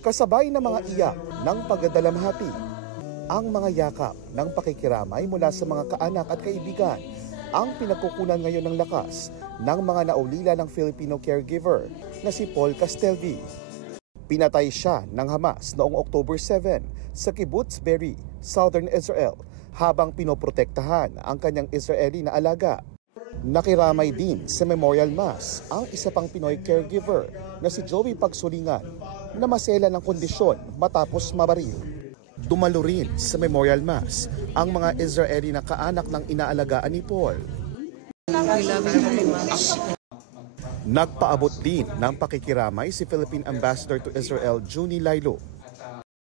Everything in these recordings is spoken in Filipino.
kasabay ng mga iyak ng pagdadalamhati. Ang mga yakap ng pakikiramay mula sa mga kaanak at kaibigan ang pinagkukunan ngayon ng lakas ng mga naulila ng Filipino caregiver na si Paul Castelvi. Pinatay siya ng Hamas noong October 7 sa Kibbutz Be'eri, Southern Israel, habang pinoprotektahan ang kanyang Israeli na alaga. Nakiramay din sa Memorial Mass ang isa pang Pinoy caregiver na si Joey Pagsulingan na masela ng kondisyon matapos mabaril. Dumalo rin sa Memorial Mass ang mga Israeli na kaanak ng inaalagaan ni Paul. We love you very much. Nagpaabot din ng pakikiramay si Philippine Ambassador to Israel, Junie Lailo.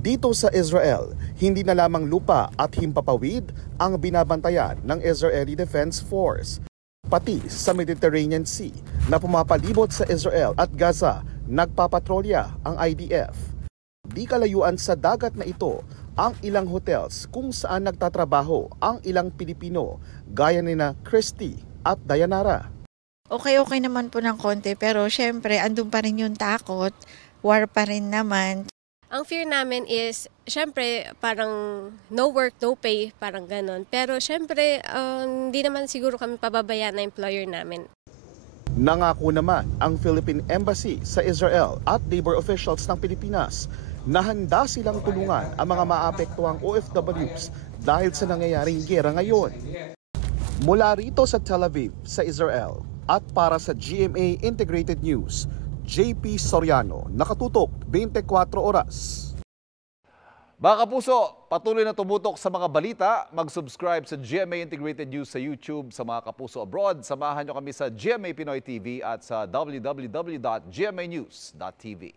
Dito sa Israel, hindi na lamang lupa at himpapawid ang binabantayan ng Israeli Defense Force. Pati sa Mediterranean Sea na pumapalibot sa Israel at Gaza, nagpapatrolya ang IDF. Di kalayuan sa dagat na ito ang ilang hotels kung saan nagtatrabaho ang ilang Pilipino gaya nina Christy at Dayanara. Okay naman po ng konti pero syempre andun pa rin yung takot, war pa rin naman. Ang fear namin is, syempre, parang no work, no pay, parang ganon. Pero syempre, hindi naman siguro kami pababayaan na employer namin. Nangako naman ang Philippine Embassy sa Israel at labor officials ng Pilipinas na handa silang tulungan ang mga maapektuhang OFWs dahil sa nangyayaring giyera ngayon. Mula rito sa Tel Aviv, sa Israel, at para sa GMA Integrated News, JP Soriano, nakatutok 24 oras. Mga kapuso, patuloy na tumutok sa mga balita. Mag-subscribe sa GMA Integrated News sa YouTube. Sa mga kapuso abroad, samahan nyo kami sa GMA Pinoy TV at sa www.gmanews.tv.